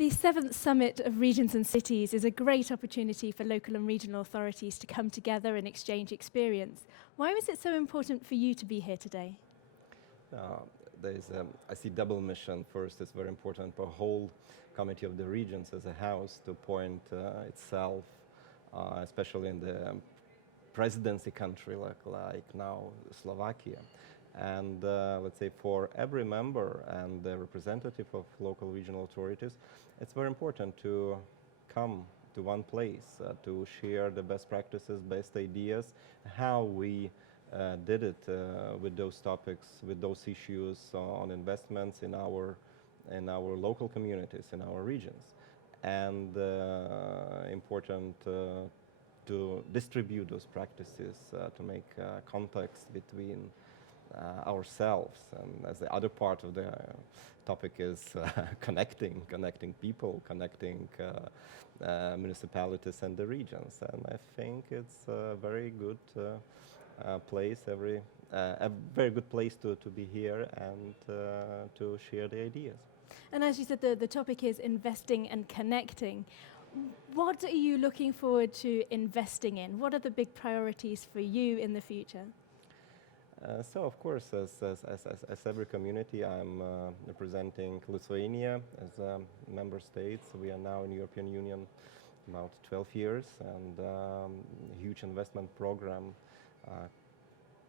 The 7th Summit of Regions and Cities is a great opportunity for local and regional authorities to come together and exchange experience. Why was it so important for you to be here today? I see double mission. First, it's very important for whole Committee of the Regions as a house to point itself, especially in the presidency country like now Slovakia. And let's say for every member and the representative of local regional authorities, it's very important to come to one place to share the best practices, best ideas, how we did it with those topics, with those issues on investments in our local communities, in our regions. And important to distribute those practices, to make context between ourselves. And as the other part of the topic is connecting people, connecting municipalities and the regions. And I think it's a very good place, a very good place to be here and to share the ideas. And as you said, the topic is investing and connecting. What are you looking forward to investing in? What are the big priorities for you in the future? So of course, as every community, I'm representing Lithuania as a member state. So we are now in the European Union about 12 years, and a huge investment program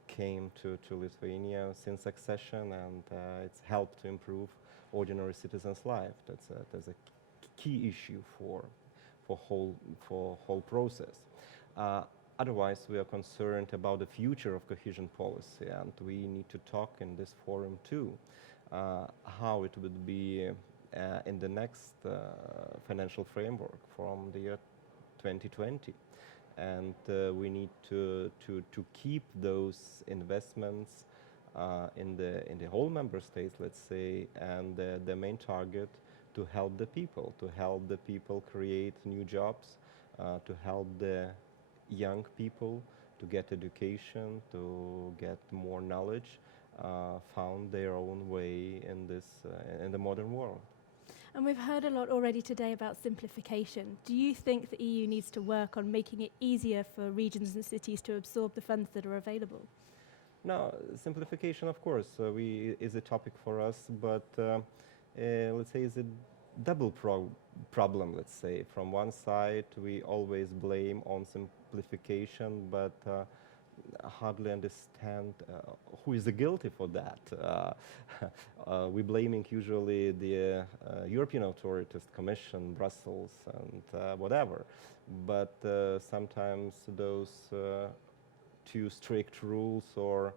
came to Lithuania since accession, and it's helped to improve ordinary citizens' life. That's a key issue for whole process. Otherwise, we are concerned about the future of cohesion policy, and we need to talk in this forum too, how it would be in the next financial framework from the year 2020. And we need to keep those investments in the whole member states, let's say, and the main target to help the people create new jobs, to help the young people to get education, to get more knowledge, found their own way in the modern world. And we've heard a lot already today about simplification. Do you think the EU needs to work on making it easier for regions and cities to absorb the funds that are available? No, simplification, of course, is a topic for us, but let's say it's a double problem, let's say. From one side, we always blame on simplification, but hardly understand who is guilty for that. We're blaming usually the European authorities, Commission, Brussels, and whatever. But sometimes those too strict rules or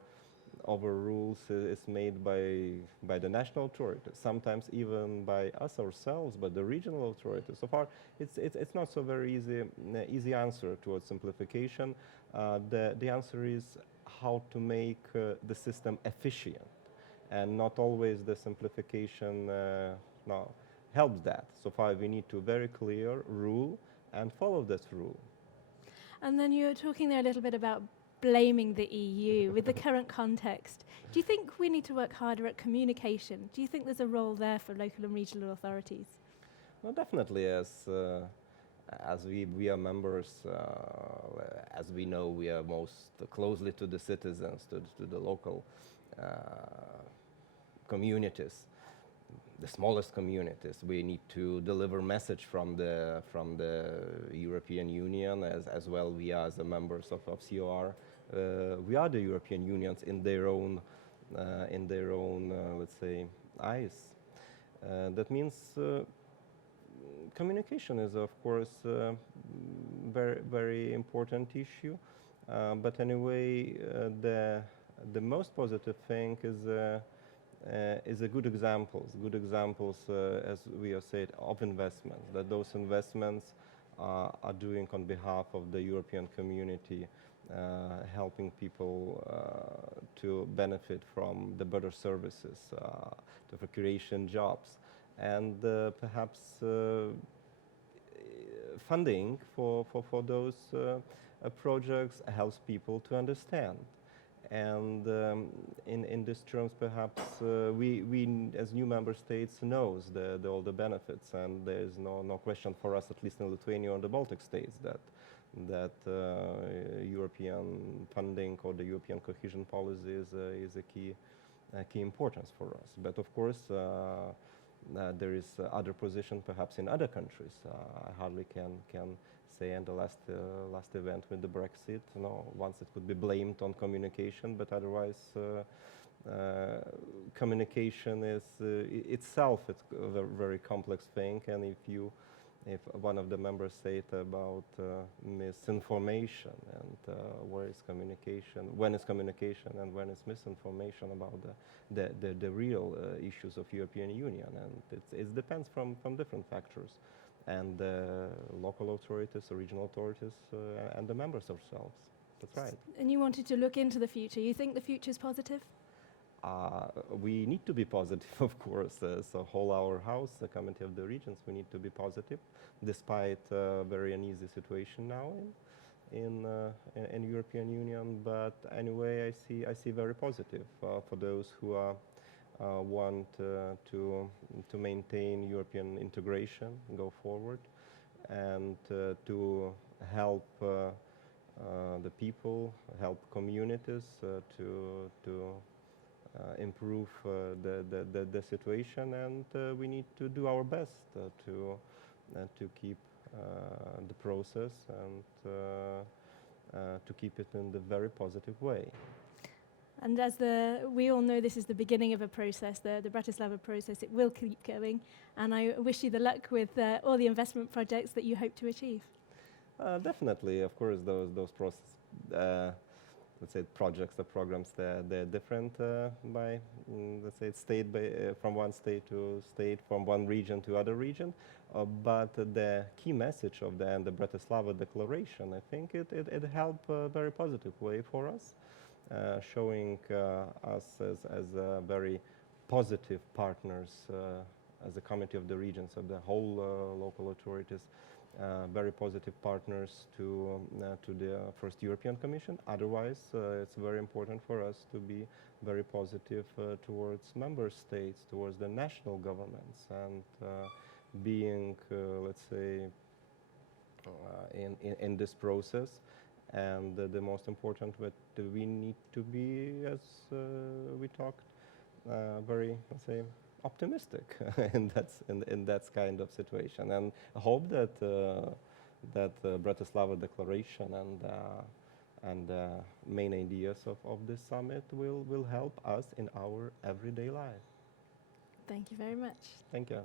overrules is made by the national authorities, sometimes even by us ourselves, but the regional authorities. So far, it's not so very easy answer towards simplification. The answer is how to make the system efficient, and not always the simplification helps that. So far, we need to very clear rule and follow this rule. And then you were talking there a little bit about blaming the EU with the current context. Do you think we need to work harder at communication? Do you think there's a role there for local and regional authorities? Well, definitely, as we are members, as we know, we are most closely to the citizens, to the local communities, the smallest communities. We need to deliver message from the European Union as well. We are as the members of COR. We are the European Unions in their own, let's say, eyes. That means communication is, of course, very, very important issue. But anyway, the most positive thing is a good examples, as we have said, of investments. That those investments are doing on behalf of the European community, helping people to benefit from the better services, to creation jobs, and perhaps funding for those projects helps people to understand. And in these terms, perhaps we as new member states knows all the benefits, and there is no question for us, at least in Lithuania or the Baltic states, that European funding or the European cohesion policy is a key importance for us. But of course, there is other position perhaps in other countries. I hardly can say in the last event with the Brexit, once it could be blamed on communication, but otherwise communication is itself it's a very complex thing, and if one of the members said about misinformation and where is communication, when is communication, and when is misinformation about the real issues of European Union, and it depends from different factors, and local authorities, regional authorities, and the members ourselves. That's right. And you wanted to look into the future. You think the future is positive? We need to be positive, of course. So whole our house, the Committee of the Regions, we need to be positive, despite a very uneasy situation now in European Union. But anyway, I see very positive for those who want to maintain European integration, go forward, and to help the people, help communities to improve the situation, and we need to do our best to keep the process and to keep it in the very positive way. And as we all know, this is the beginning of a process, the Bratislava process. It will keep going, and I wish you the luck with all the investment projects that you hope to achieve. Definitely, of course, those process. Let's say projects or programs, they're different by, let's say, state from one state to state, from one region to other region. But the key message of the Bratislava Declaration, I think it helped a very positive way for us, showing us as very positive partners, as a Committee of the Regions, of the whole local authorities, very positive partners to the first European Commission. Otherwise, it's very important for us to be very positive towards member states, towards the national governments, and being, let's say, in this process. And the most important, that we need to be, as we talked, very, let's say, optimistic in that kind of situation, and I hope that Bratislava Declaration and main ideas of this summit will help us in our everyday life. Thank you very much. Thank you.